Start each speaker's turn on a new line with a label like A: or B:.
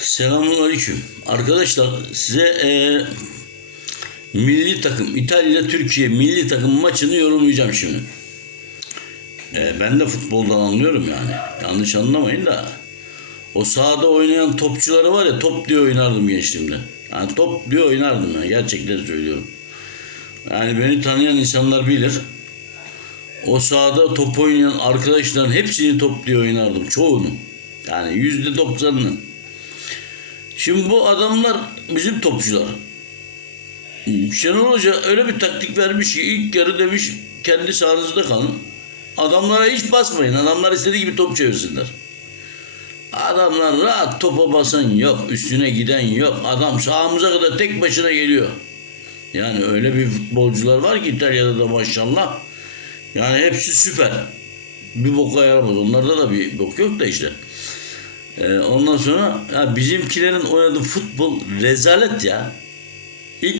A: Selamünaleyküm. Arkadaşlar size e, milli takım İtalya Türkiye milli takım maçını yorumlayacağım şimdi. E, ben de futboldan anlıyorum yani. Yanlış anlamayın da. O sahada oynayan topçuları var ya top diye oynardım gençliğimde. Yani top diye oynardım ya gerçekten söylüyorum. Yani beni tanıyan insanlar bilir. O sahada top oynayan arkadaşların hepsini top diye oynardım. Çoğunu. Yani yüzde doksanını. Şimdi bu adamlar bizim topçular. Şenol Hoca öyle bir taktik vermiş ki ilk yarı demiş kendi sahanızda kalın. Adamlara hiç basmayın. Adamlar istediği gibi top çevirsinler. Adamlar rahat topa basan yok. Üstüne giden yok. Adam sahamıza kadar tek başına geliyor. Yani öyle bir futbolcular var ki İtalya'da da maşallah. Yani hepsi süper. Bir boka yaramaz. Onlarda da bir bok yok da işte. Ee, ondan sonra ya bizimkilerin oynadığı futbol rezalet ya.